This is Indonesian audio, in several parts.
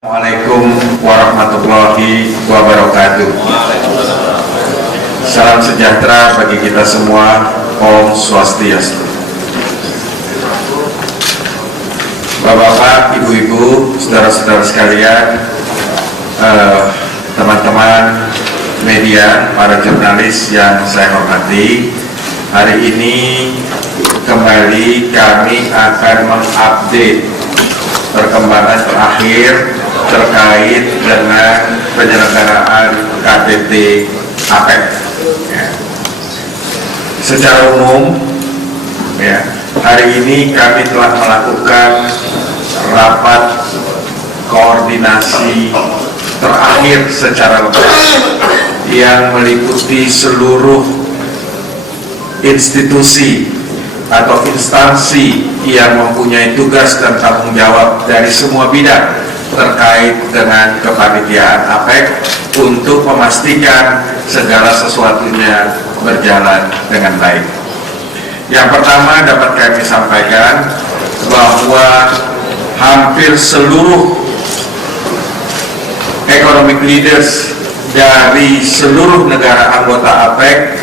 Assalamualaikum warahmatullahi wabarakatuh. Salam sejahtera bagi kita semua. Om Swastiastu. Bapak-bapak, ibu-ibu, saudara-saudara sekalian, teman-teman media, para jurnalis yang saya hormati, hari ini kembali kami akan mengupdate perkembangan terakhir terkait dengan penyelenggaraan KTT APEC. Secara umum, hari ini kami telah melakukan rapat koordinasi terakhir secara lengkap yang meliputi seluruh institusi atau instansi yang mempunyai tugas dan tanggung jawab dari semua bidang terkait dengan kepanitiaan APEC untuk memastikan segala sesuatunya berjalan dengan baik. Yang pertama dapat kami sampaikan bahwa hampir seluruh economic leaders dari seluruh negara anggota APEC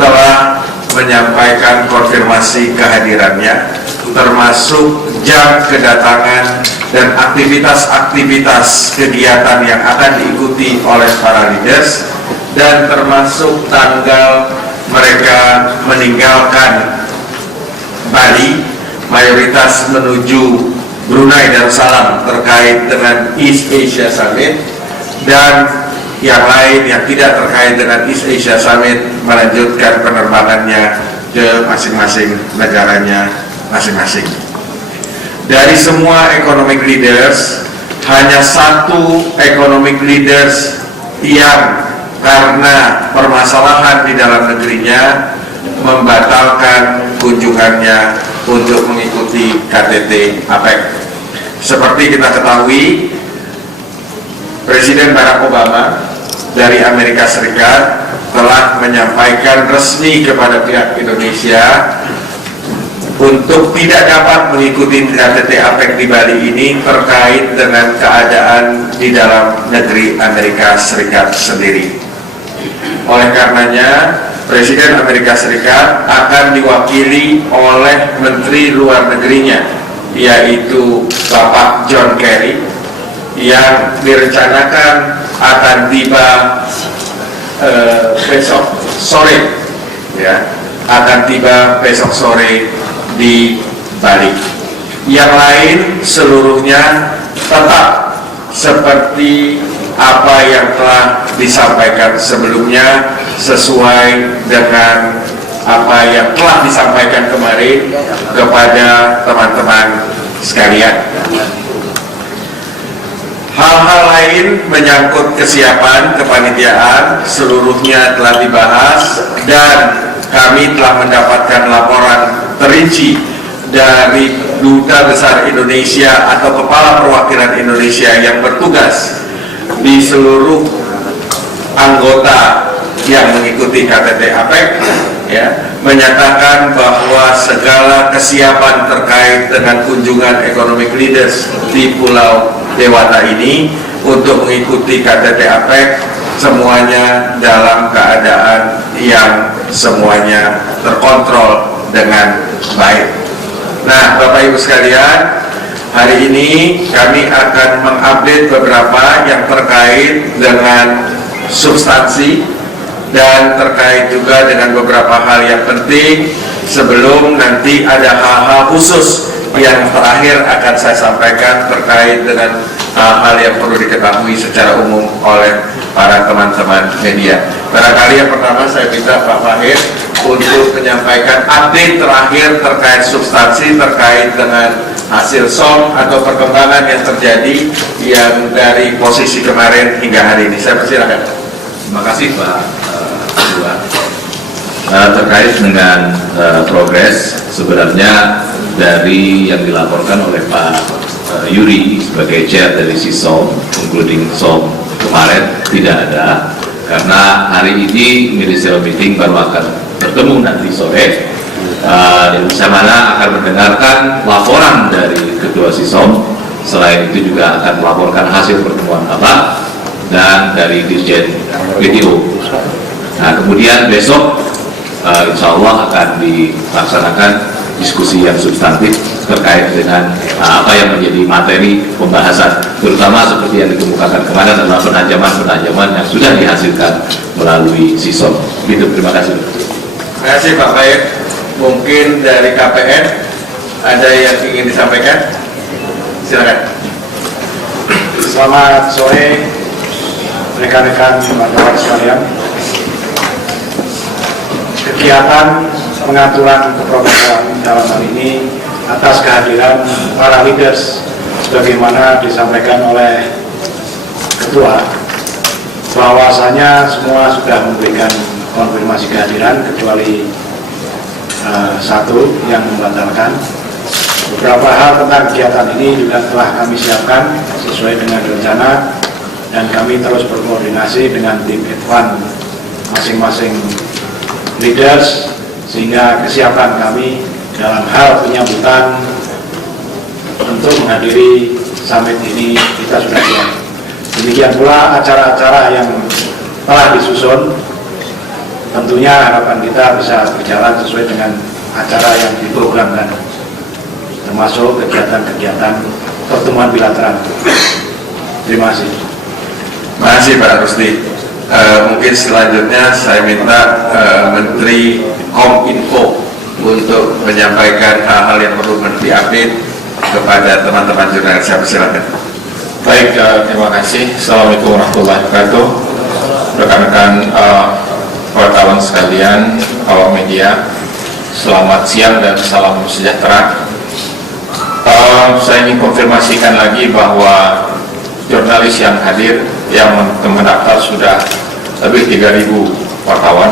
telah menyampaikan konfirmasi kehadirannya, termasuk jam kedatangan dan aktivitas-aktivitas kegiatan yang akan diikuti oleh para leaders, dan termasuk tanggal mereka meninggalkan Bali, mayoritas menuju Brunei Darussalam terkait dengan East Asia Summit, dan yang lain yang tidak terkait dengan East Asia Summit melanjutkan penerbangannya ke masing-masing negaranya masing-masing. Dari semua economic leaders, hanya satu economic leaders yang karena permasalahan di dalam negerinya membatalkan kunjungannya untuk mengikuti KTT APEC. Seperti kita ketahui, Presiden Barack Obama dari Amerika Serikat telah menyampaikan resmi kepada pihak Indonesia untuk tidak dapat mengikuti KTT APEC di Bali ini terkait dengan keadaan di dalam negeri Amerika Serikat sendiri. Oleh karenanya, Presiden Amerika Serikat akan diwakili oleh Menteri Luar Negerinya, yaitu Bapak John Kerry, yang direncanakan akan tiba besok sore, akan tiba besok sore di Bali. Yang lain seluruhnya tetap seperti apa yang telah disampaikan sebelumnya, sesuai dengan apa yang telah disampaikan kemarin kepada teman-teman sekalian. Hal-hal lain menyangkut kesiapan kepanitiaan seluruhnya telah dibahas, dan kami telah mendapatkan laporan terinci dari Duta Besar Indonesia atau Kepala Perwakilan Indonesia yang bertugas di seluruh anggota yang mengikuti KTT APEC, menyatakan bahwa segala kesiapan terkait dengan kunjungan economic leaders di Pulau Dewata ini untuk mengikuti KTT APEC semuanya dalam keadaan yang semuanya terkontrol dengan baik. Nah, Bapak Ibu sekalian, hari ini kami akan mengupdate beberapa yang terkait dengan substansi dan terkait juga dengan beberapa hal yang penting, sebelum nanti ada hal-hal khusus yang terakhir akan saya sampaikan terkait dengan hal-hal yang perlu diketahui secara umum oleh para teman-teman media. Barangkali yang pertama saya minta Pak Fahir untuk menyampaikan update terakhir terkait substansi terkait dengan hasil SOM atau perkembangan yang terjadi yang dari posisi kemarin hingga hari ini. Saya persilakan. Terima kasih Pak Iwan. Terkait dengan progres, sebenarnya dari yang dilaporkan oleh Pak Yuri sebagai chair dari SISOM, including SOM kemarin, tidak ada, karena hari ini ministerial meeting baru akan bertemu nanti sore, di mana akan mendengarkan laporan dari Ketua SISOM Selain itu juga akan melaporkan hasil pertemuan Bapak dan dari Dirjen PTO. Nah, kemudian besok insya Allah akan dilaksanakan diskusi yang substantif terkait dengan apa yang menjadi materi pembahasan, terutama seperti yang dikemukakan kemarin adalah penajaman yang sudah dihasilkan melalui SISOM. Gitu, terima kasih. Terima kasih Pak Baik. Mungkin dari KPN ada yang ingin disampaikan? Silakan. Selamat sore rekan-rekan wartawan sekalian. Kegiatan pengaturan keprogramman dalam hal ini atas kehadiran para leaders sebagaimana disampaikan oleh Ketua, bahwasanya semua sudah memberikan konfirmasi kehadiran kecuali satu yang membatalkan. Beberapa hal tentang kegiatan ini juga telah kami siapkan sesuai dengan rencana dan kami terus berkoordinasi dengan tim advance masing-masing leaders sehingga kesiapan kami dalam hal penyambutan untuk menghadiri summit ini kita sudah siap. Demikian pula acara-acara yang telah disusun, tentunya harapan kita bisa berjalan sesuai dengan acara yang diprogramkan, termasuk kegiatan-kegiatan pertemuan bilateral. Terima kasih. Terima kasih Pak Rusdi. Mungkin selanjutnya saya minta Menteri Kominfo untuk menyampaikan hal-hal yang perlu diupdate kepada teman-teman jurnalis. Silakan. Baik, terima kasih. Assalamualaikum warahmatullahi wabarakatuh. Rekan-rekan wartawan sekalian, awak media, selamat siang dan salam sejahtera. Saya ingin konfirmasikan lagi bahwa jurnalis yang hadir, yang mendaftar sudah lebih 3.000 wartawan,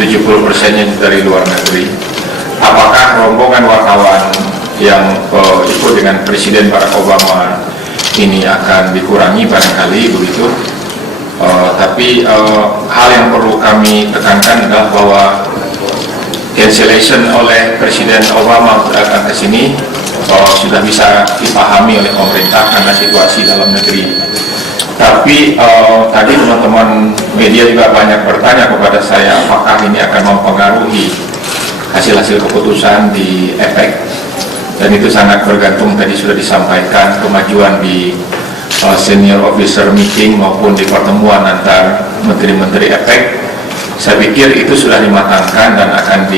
70%-nya dari luar negeri. Apakah rombongan wartawan yang ikut dengan Presiden Barack Obama ini akan dikurangi? Barangkali begitu. Tapi hal yang perlu kami tekankan adalah bahwa cancellation oleh Presiden Obama untuk datang ke sini sudah bisa dipahami oleh pemerintah karena situasi dalam negeri. Tapi tadi teman-teman media juga banyak bertanya kepada saya apakah ini akan mempengaruhi hasil-hasil keputusan di APEC, dan itu sangat bergantung, tadi sudah disampaikan, kemajuan di senior officer meeting maupun di pertemuan antar menteri-menteri APEC. Saya pikir itu sudah dimatangkan dan akan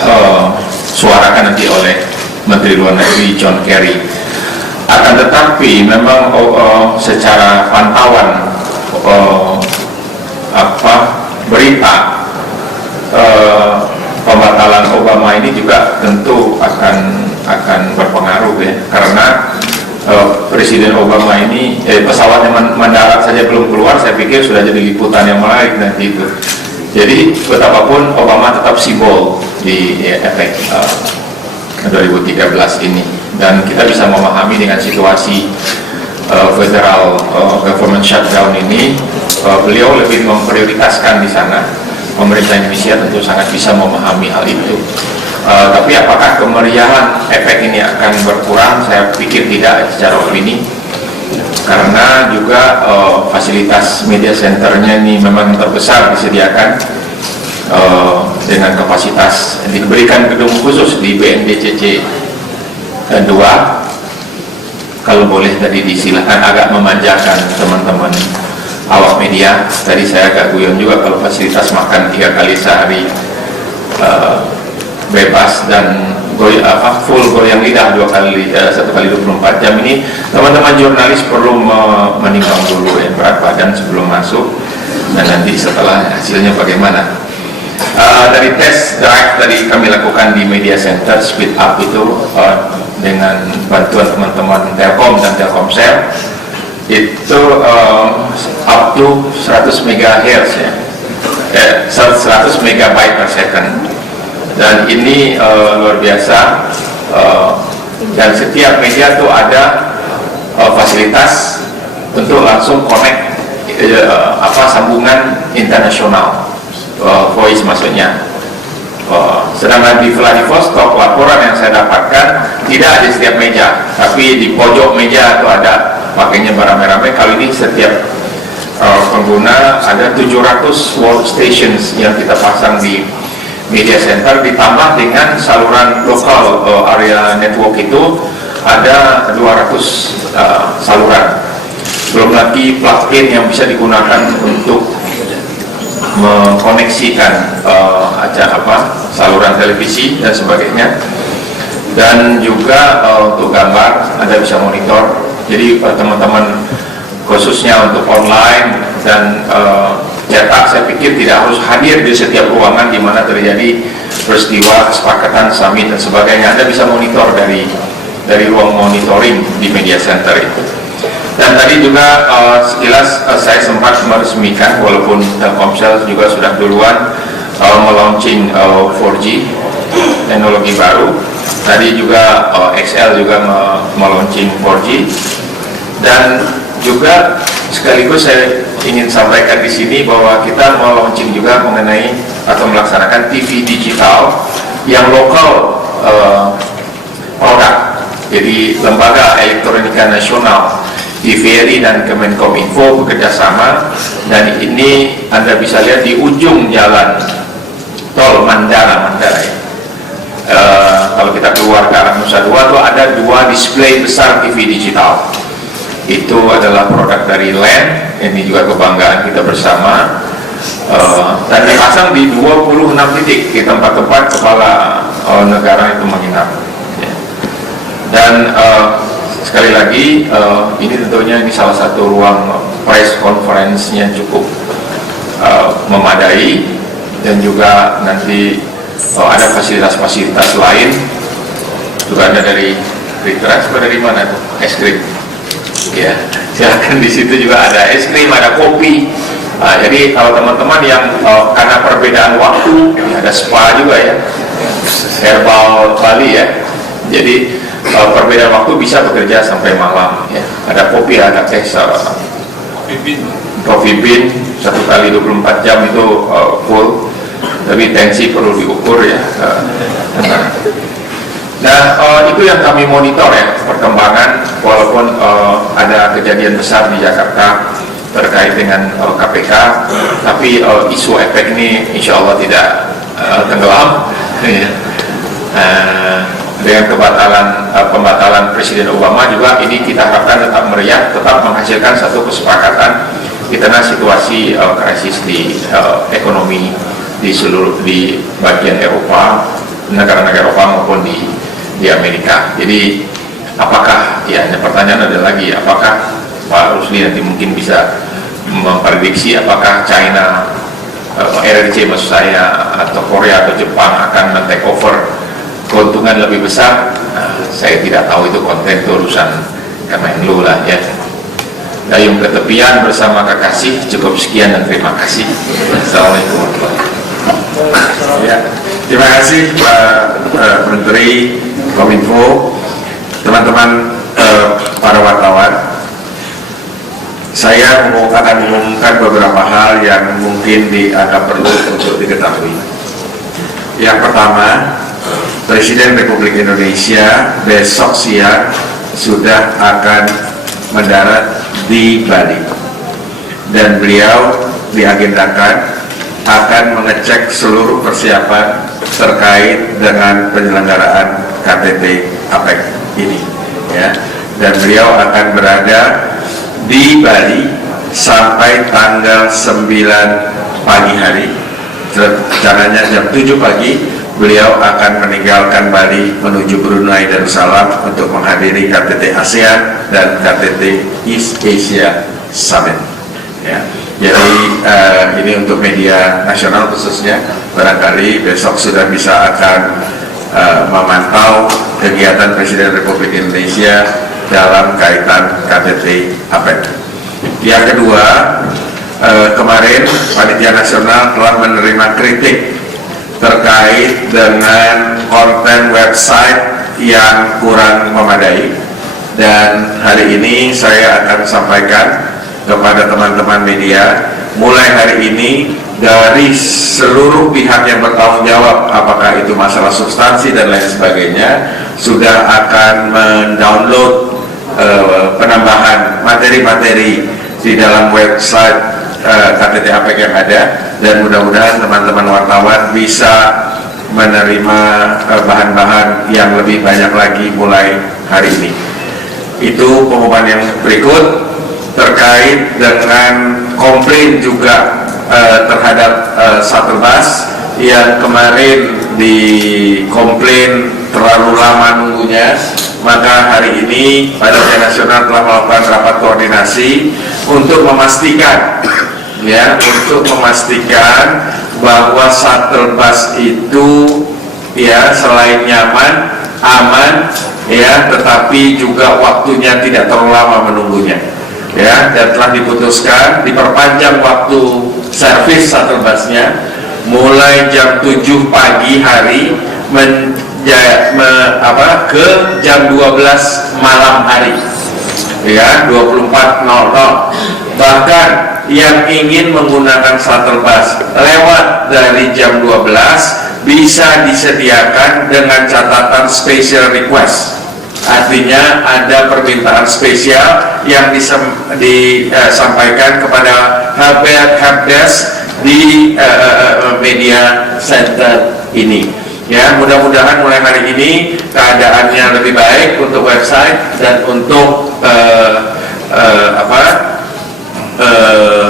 disuarakan nanti oleh Menteri Luar Negeri John Kerry. Akan tetapi memang secara pantauan berita pembatalan Obama ini juga tentu akan berpengaruh ya, karena Presiden Obama ini pesawatnya mendarat saja belum keluar, saya pikir sudah jadi liputan yang menarik nanti itu. Jadi betapapun Obama tetap simbol di APEC 2013 ini, dan kita bisa memahami dengan situasi federal government shutdown ini, beliau lebih memprioritaskan di sana. Pemerintah Indonesia tentu sangat bisa memahami hal itu. Tapi apakah kemeriahan APEC ini akan berkurang? Saya pikir tidak secara opini, karena juga fasilitas media centernya ini memang terbesar disediakan dengan kapasitas diberikan gedung khusus di BNDCC 2. Kalau boleh tadi disilakan agak memanjakan teman-teman awak media, tadi saya agak guyon juga kalau fasilitas makan 3 kali sehari bebas dan full goyang lidah 1 kali 24 jam ini. Teman-teman jurnalis perlu menimbang dulu ya berat badan sebelum masuk, dan nanti setelah hasilnya bagaimana. Dari tes drive tadi kami lakukan di media center speed up itu dengan bantuan teman-teman Telkom dan Telkomsel, itu up to 100 MHz ya, 100 MB per second, dan ini luar biasa. Dan setiap media tuh ada fasilitas untuk langsung connect sambungan internasional, voice maksudnya, Sedangkan di Vladivostok, laporan yang saya dapatkan tidak ada setiap meja, tapi di pojok meja itu ada, pakainya beramai-ramai. Kali ini setiap pengguna ada 700 workstations yang kita pasang di media center, ditambah dengan saluran lokal area network itu ada 200 saluran. Belum lagi plug-in yang bisa digunakan untuk mengkoneksikan saluran televisi dan sebagainya. Dan juga untuk gambar Anda bisa monitor. Jadi teman-teman khususnya untuk online dan cetak, saya pikir tidak harus hadir di setiap ruangan di mana terjadi peristiwa kesepakatan summit dan sebagainya. Anda bisa monitor dari ruang monitoring di media center itu. Dan tadi juga sekilas saya sempat meresmikan, walaupun Telkomsel juga sudah duluan melaunching 4G teknologi baru. Tadi juga XL juga melaunching 4G. Dan juga sekaligus saya ingin sampaikan di sini bahwa kita melaunching juga mengenai atau melaksanakan TV digital yang lokal produk. Jadi Lembaga Elektronika Nasional, TVRI dan Kemenkominfo bekerjasama, dan ini Anda bisa lihat di ujung jalan tol Mandara ya. Kalau kita keluar ke arah Nusa Dua itu ada 2 display besar TV digital. Itu adalah produk dari LAN, ini juga kebanggaan kita bersama, dan dipasang di 26 titik di tempat-tempat kepala negara itu menginap. Dan sekali lagi ini tentunya ini salah satu ruang press conference-nya cukup memadai, dan juga nanti ada fasilitas-fasilitas lain juga ada dari transfer dari mana tuh, es krim ya, silakan. Di situ juga ada es krim, ada kopi. Jadi kalau teman-teman yang karena perbedaan waktu, ada spa juga ya, herbal Bali ya, jadi perbedaan waktu bisa bekerja sampai malam ya. Ada kopi, ada teh, coffee bean 1 kali 24 jam itu full, tapi tensi perlu diukur ya. Nah itu yang kami monitor ya, perkembangan, walaupun ada kejadian besar di Jakarta terkait dengan KPK, tapi isu efek ini insya Allah tidak tenggelam ya. Dengan pembatalan Presiden Obama juga, ini kita harapkan tetap meriah, tetap menghasilkan satu kesepakatan di tengah situasi krisis di ekonomi di bagian Eropa, negara-negara Eropa maupun di Amerika. Jadi apakah, ya pertanyaan ada lagi, apakah Pak Rusli nanti mungkin bisa memprediksi apakah China, RRC maksud saya, atau Korea atau Jepang akan men-take over keuntungan lebih besar? Saya tidak tahu, itu konten urusan Kemenlu lah ya. Dayung ke tepian bersama kekasih. Cukup sekian dan terima kasih. Assalamualaikum warahmatullahi wabarakatuh. Ya, terima kasih Pak Menteri Kominfo, teman-teman para wartawan. Saya akan mengumumkan beberapa hal yang mungkin dianggap perlu untuk diketahui. Yang pertama, Presiden Republik Indonesia besok siang sudah akan mendarat di Bali, dan beliau diagendakan akan mengecek seluruh persiapan terkait dengan penyelenggaraan KTT APEC ini ya. Dan beliau akan berada di Bali sampai tanggal 9 pagi hari, rencananya jam 7 pagi beliau akan meninggalkan Bali menuju Brunei Darussalam untuk menghadiri KTT ASEAN dan KTT East Asia Summit ya. Jadi ini untuk media nasional khususnya, barangkali besok sudah bisa akan memantau kegiatan Presiden Republik Indonesia dalam kaitan KTT APEC. Yang kedua, kemarin Panitia Nasional telah menerima kritik terkait dengan konten website yang kurang memadai, dan hari ini saya akan sampaikan kepada teman-teman media, mulai hari ini dari seluruh pihak yang bertanggung jawab, apakah itu masyarakat substansi dan lain sebagainya, sudah akan mendownload penambahan materi-materi di dalam website KTT APEC yang ada, dan mudah-mudahan teman-teman wartawan bisa menerima bahan-bahan yang lebih banyak lagi mulai hari ini. Itu pengumuman yang berikut terkait dengan komplain juga terhadap shuttle bus yang kemarin dikomplain terlalu lama nunggunya. Maka hari ini Panitia Nasional telah melakukan rapat koordinasi untuk memastikan bahwa shuttle bus itu selain nyaman, aman, tetapi juga waktunya tidak terlalu lama menunggunya, dan telah diputuskan diperpanjang waktu servis shuttle busnya mulai jam 7 pagi hari ke jam 12 malam hari, 24.00. Bahkan yang ingin menggunakan shuttle bus lewat dari jam 12 bisa disediakan dengan catatan special request. Artinya ada permintaan spesial yang disampaikan kepada helpdesk di media center ini. Mudah-mudahan mulai hari ini keadaannya lebih baik untuk website dan untuk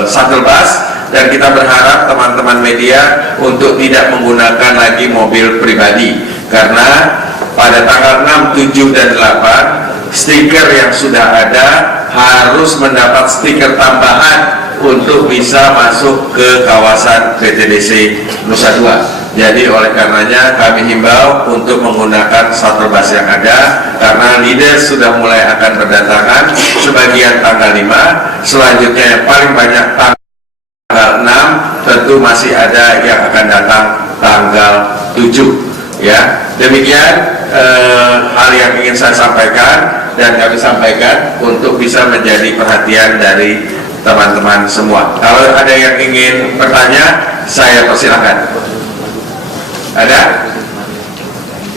shuttle bus, dan kita berharap teman-teman media untuk tidak menggunakan lagi mobil pribadi, karena pada tanggal 6, 7, dan 8 stiker yang sudah ada harus mendapat stiker tambahan untuk bisa masuk ke kawasan PTDC Nusa Dua. Jadi oleh karenanya kami himbau untuk menggunakan shuttle bus yang ada, karena leaders sudah mulai akan berdatangan, sebagian tanggal 5, selanjutnya yang paling banyak tanggal 6, tentu masih ada yang akan datang tanggal 7. Demikian hal yang ingin saya sampaikan dan kami sampaikan untuk bisa menjadi perhatian dari teman-teman semua. Kalau ada yang ingin bertanya, saya persilahkan. Ada?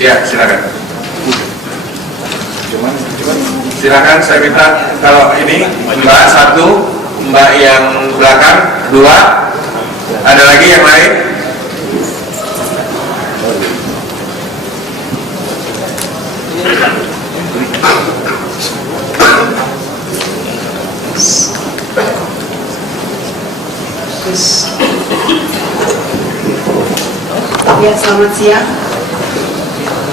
Ya, silakan. Silakan, saya minta kalau ini Mbak 1, Mbak yang belakang 2, ada lagi yang lain? Ya, selamat siang.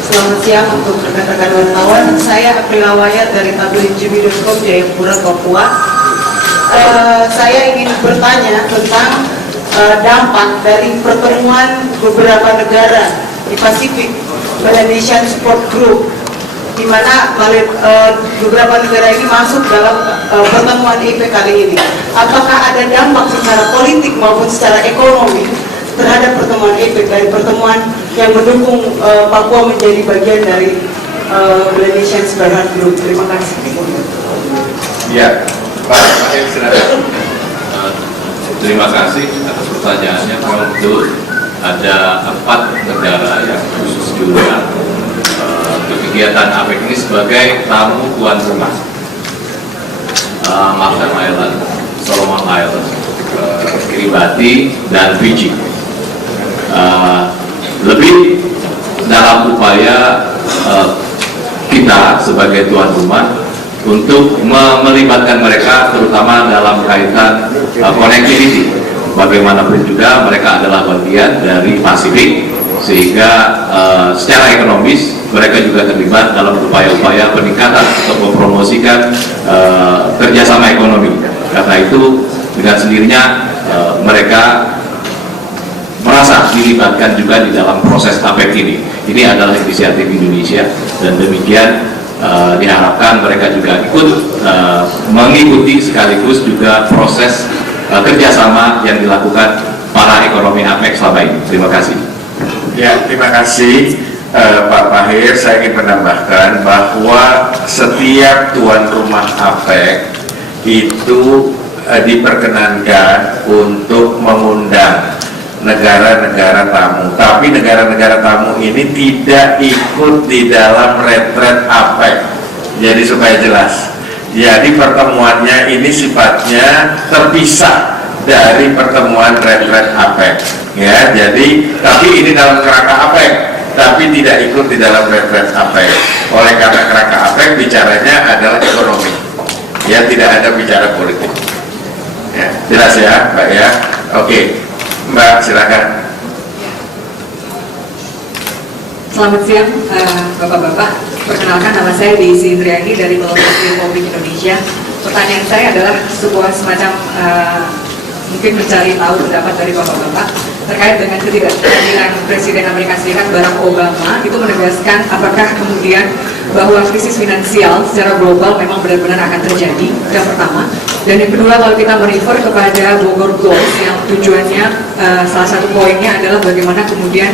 Selamat siang untuk rekan-rekan wartawan. Saya April Awayat dari tabloidjimmy.com, Jayapura, Papua. Saya ingin bertanya tentang dampak dari pertemuan beberapa negara di Pasifik, Malaysian Support Group, di mana beberapa negara ini masuk dalam pertemuan IPEC kali ini. Apakah ada dampak secara politik maupun secara ekonomi terhadap pertemuan IPEC, dari pertemuan yang mendukung Papua menjadi bagian dari Malaysian Support Group? Terima kasih. Ya, Pak Mahir, silakan. Terima kasih atas pertanyaannya. Kalau betul ada 4 negara yang khusus diundang kegiatan APEC ini sebagai tamu tuan rumah: Marshall Island, Solomon Island, Kiribati, dan Fiji. Lebih dalam upaya kita sebagai tuan rumah untuk melibatkan mereka, terutama dalam kaitan connectivity. Bagaimanapun juga mereka adalah bagian dari Pasifik, sehingga secara ekonomis mereka juga terlibat dalam upaya-upaya peningkatan atau mempromosikan kerjasama ekonomi. Karena itu dengan sendirinya mereka merasa dilibatkan juga di dalam proses APEC ini. Ini adalah inisiatif Indonesia, dan demikian diharapkan mereka juga ikut mengikuti sekaligus juga proses kerjasama yang dilakukan para ekonomi APEC selama ini. Terima kasih. Ya, terima kasih Pak Mahir. Saya ingin menambahkan bahwa setiap tuan rumah APEC itu diperkenankan untuk mengundang negara-negara tamu. Tapi negara-negara tamu ini tidak ikut di dalam retret APEC. Jadi supaya jelas. Jadi pertemuannya ini sifatnya terpisah dari pertemuan retret APEC. Ya, jadi tapi ini dalam kerangka APEC, tapi tidak ikut di dalam retret APEC. Oleh karena kerangka APEC bicaranya adalah ekonomi. Ya, tidak ada bicara politik. Ya, jelas ya, Mbak ya. Oke. Mbak, silakan. Selamat siang, Bapak-Bapak. Perkenalkan, nama saya Desi Indriani dari Televisi Republik Indonesia. Pertanyaan saya adalah sebuah semacam mungkin mencari tahu pendapat dari Bapak-Bapak terkait dengan ketidakhadiran Presiden Amerika Serikat Barack Obama. Itu menegaskan apakah kemudian bahwa krisis finansial secara global memang benar-benar akan terjadi, yang pertama. Dan yang kedua, kalau kita merefer kepada Bogor Goals yang tujuannya salah satu poinnya adalah bagaimana kemudian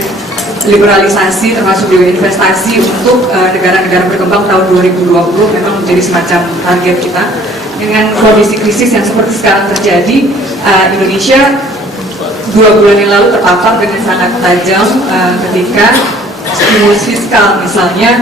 liberalisasi termasuk juga investasi untuk negara-negara berkembang tahun 2020 memang menjadi semacam target kita. Dengan kondisi krisis yang seperti sekarang terjadi, Indonesia 2 bulan yang lalu terpapar dengan sangat tajam ketika stimulus fiskal misalnya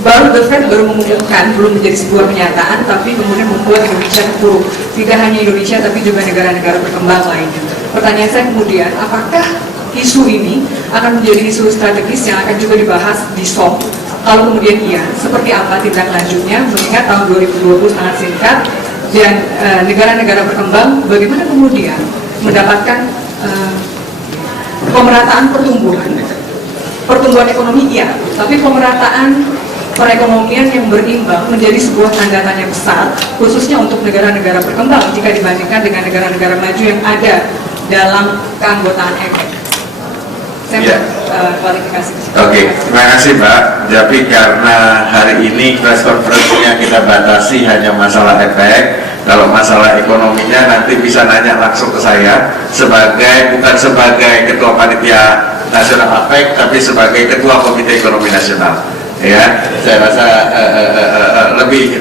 baru The Fed baru mengumumkan, belum menjadi sebuah kenyataan, tapi kemudian membuat Indonesia terpuruk. Tidak hanya Indonesia, tapi juga negara-negara berkembang lainnya. Pertanyaan saya kemudian, apakah isu ini akan menjadi isu strategis yang akan juga dibahas di SOM? Kalau kemudian iya, seperti apa tindak lanjutnya, mengingat tahun 2020 sangat singkat, dan negara-negara berkembang bagaimana kemudian mendapatkan pemerataan pertumbuhan ekonomi iya, tapi pemerataan perekonomian yang berimbang menjadi sebuah tanda tanya besar, khususnya untuk negara-negara berkembang jika dibandingkan dengan negara-negara maju yang ada dalam keanggotaan APEC. Saya kualifikasi. Oke, terima kasih Mbak. Tapi karena hari ini press conference-nya kita batasi hanya masalah APEC, kalau masalah ekonominya nanti bisa nanya langsung ke saya bukan sebagai Ketua Panitia Nasional APEC, tapi sebagai Ketua Komite Ekonomi Nasional. Ya, saya rasa lebih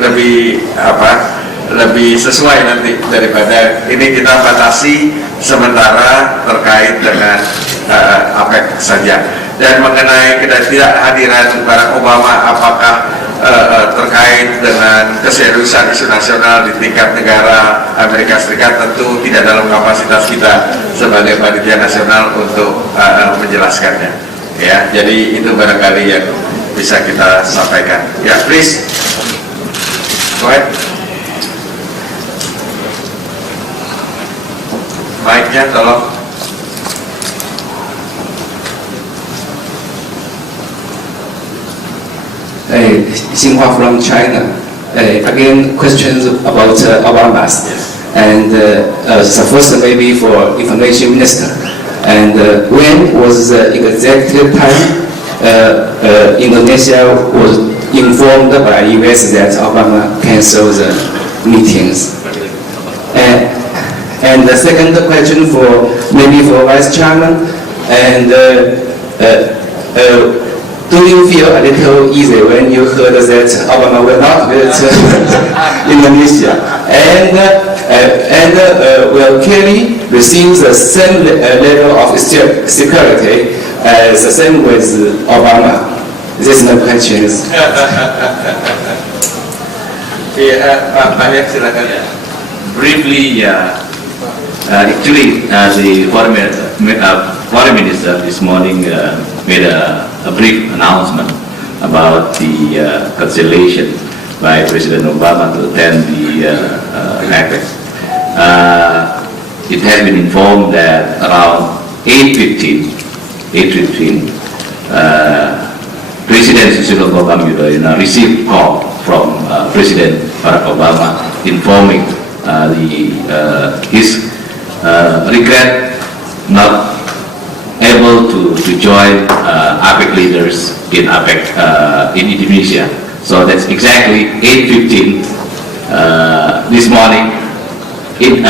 sesuai nanti daripada ini. Kita batasi sementara terkait dengan APEC saja. Dan mengenai ketidakhadiran Barack Obama, apakah terkait dengan keseriusan isu nasional di tingkat negara Amerika Serikat, tentu tidak dalam kapasitas kita sebagai panitia nasional untuk menjelaskannya. Ya, jadi itu barangkali yang bisa kita sampaikan. Ya, please. Go ahead. Mic-nya tolong. Xinhua from China. Again, questions about Obama's. And so first maybe for Information Minister. And when was the exact time Indonesia was informed by US that Obama canceled the meetings? And the second question for Vice Chairman, and do you feel a little easy when you heard that Obama will not visit Indonesia, and will Kerry receive the same level of security as the same with Obama? This is my questions. Briefly, actually, the foreign minister this morning made a brief announcement about the cancellation by President Obama to attend the APEC. It has been informed that around 8:15, President Susilo Bambang Yudhoyono received call from President Barack Obama informing his regret not able to join APEC leaders in APEC in Indonesia. So that's exactly 8:15 this morning in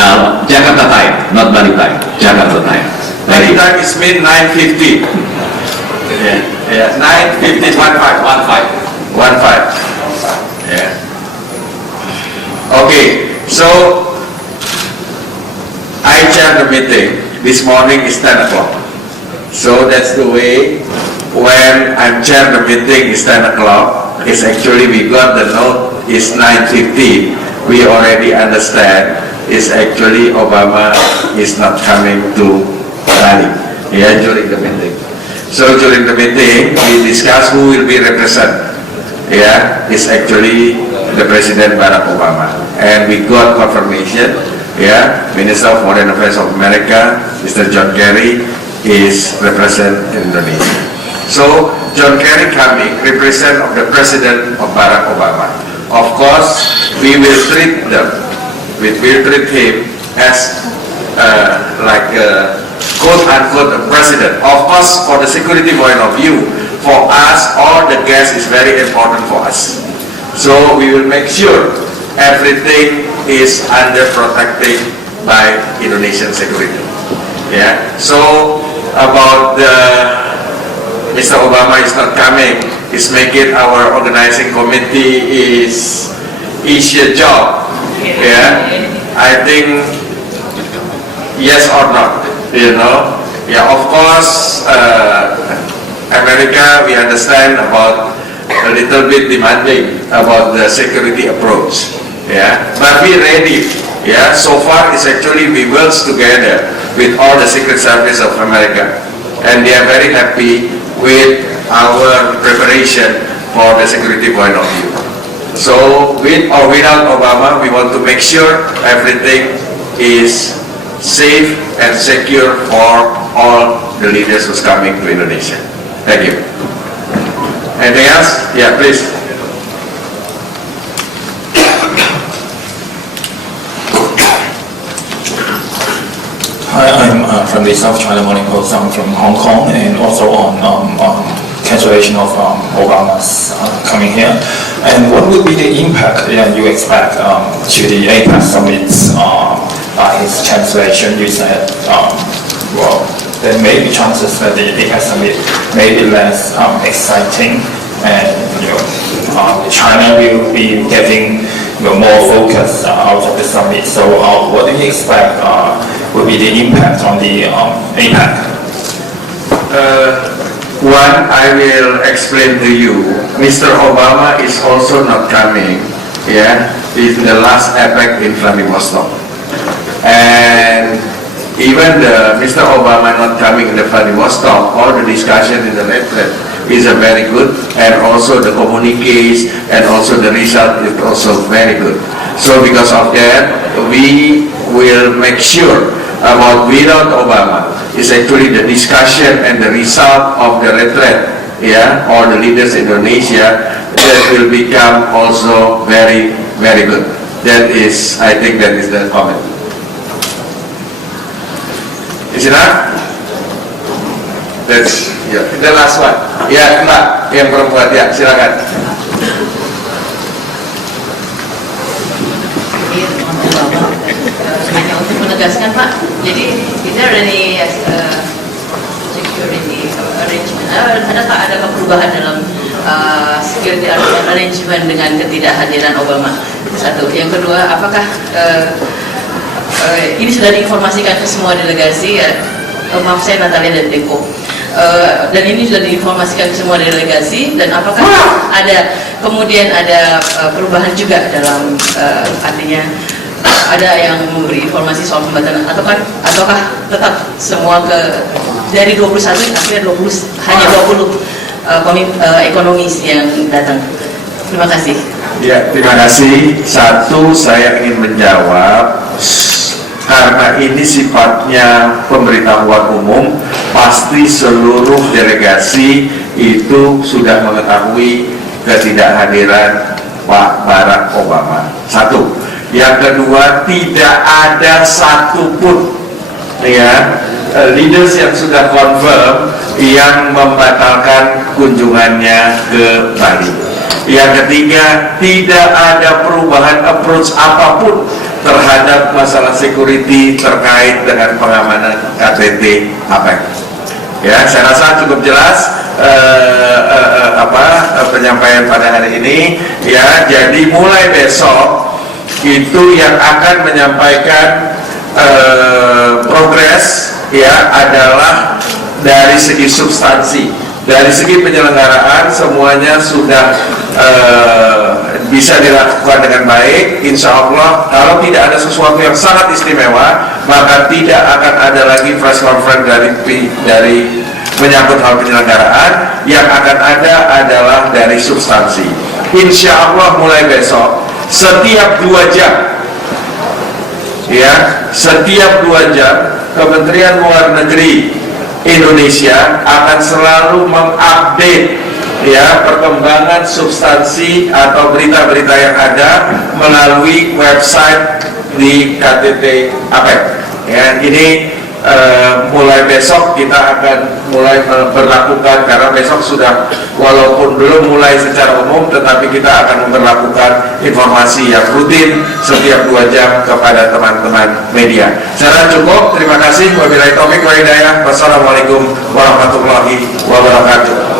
Jakarta time, not Bali time, Jakarta time. Bali time is mean 9:50. Yeah, 9:50, 15. Yeah. Okay, so I chair the meeting. This morning is 10 o'clock. So that's the way. When I'm chair the meeting is 10 o'clock. It's actually we got the note is 9:15. We already understand is actually Obama is not coming to Bali. Yeah, during the meeting. So during the meeting we discuss who will be represent. Yeah, is actually the President Barack Obama, and we got confirmation. Yeah, Minister of Foreign Affairs of America, Mr. John Kerry, is represent Indonesia. So John Kerry coming represent of the President of Barack Obama. Of course, we will treat them. We will treat him as like quote unquote a president. Of course, for the security point of view, for us, all the guests is very important for us. So we will make sure everything is under protected by Indonesian security. Yeah. So about the Mr. Obama is not coming, is making our organizing committee is easier job. Yeah. I think yes or not. You know. Yeah. Of course. America, we understand about a little bit demanding about the security approach, yeah. But we ready, yeah. So far, it's actually we work together with all the Secret Service of America, and they are very happy with our preparation for the security point of view. So, with or without Obama, we want to make sure everything is safe and secure for all the leaders who's coming to Indonesia. Thank you. Anything else? Yeah, please. Hi, I'm from the South China Morning Post. I'm from Hong Kong, and also on cancellation of Obama's coming here. And what would be the impact you expect to the APEC summit by his cancellation? You said, well, there may be chances that the APEC summit may be less exciting, and China will be getting more focus out of the summit. So what do you expect will be the impact on the APEC? One, I will explain to you. Mr. Obama is also not coming. Yeah, in the last APEC in Vladivostok, and even Mr. Obama not coming in the Vladivostok, all the discussion in the retreat is very good, and also the communiques and also the result is also very good. So because of that, we will make sure about without Obama is actually the discussion and the result of the retreat, yeah, or the leaders in Indonesia, that will become also very, very good. That is, I think that is the comment. Is it enough? That's yeah. The last one. Ya, Mbak, yang perempuan, ya, silakan. Hanya untuk menegaskan, Pak, jadi kita dari security arrangement, adakah perubahan dalam security arrangement dengan ketidakhadiran Obama? Satu. Yang kedua, apakah ini sudah diinformasikan ke semua delegasi? Maaf, saya Natalia dan Deko. Dan ini sudah diinformasikan ke semua delegasi, dan apakah kemudian ada perubahan juga dalam artinya ada yang memberi informasi soal pembatalan, ataukah tetap semua dari 21 akhirnya 20 hanya 20 ekonomis yang datang? Terima kasih. Ya, terima kasih. Satu, saya ingin menjawab karena ini sifatnya pemberitahuan umum, pasti seluruh delegasi itu sudah mengetahui ketidakhadiran Pak Barack Obama. Satu. Yang kedua, tidak ada satupun leaders yang sudah confirm yang membatalkan kunjungannya ke Bali. Yang ketiga, tidak ada perubahan approach apapun terhadap masalah security terkait dengan pengamanan KTT APEC. Ya, saya rasa cukup jelas penyampaian pada hari ini. Ya, jadi mulai besok itu yang akan menyampaikan progres ya adalah dari segi substansi, dari segi penyelenggaraan semuanya sudah bisa dilakukan dengan baik. Insya Allah kalau tidak ada sesuatu yang sangat istimewa, maka tidak akan ada lagi press conference dari menyangkut hal penyelenggaraan. Yang akan ada adalah dari substansi. Insya Allah mulai besok setiap 2 jam, ya, setiap 2 jam Kementerian Luar Negeri Indonesia akan selalu mengupdate, ya, perkembangan substansi atau berita-berita yang ada melalui website di KTT APEC. Ya, ini mulai besok kita akan mulai memperlakukan, karena besok sudah walaupun belum mulai secara umum, tetapi kita akan memperlakukan informasi yang rutin setiap 2 jam kepada teman-teman media. Saya cukup, terima kasih. Wabillahi taufiq wal hidayah. Wassalamualaikum warahmatullahi wabarakatuh.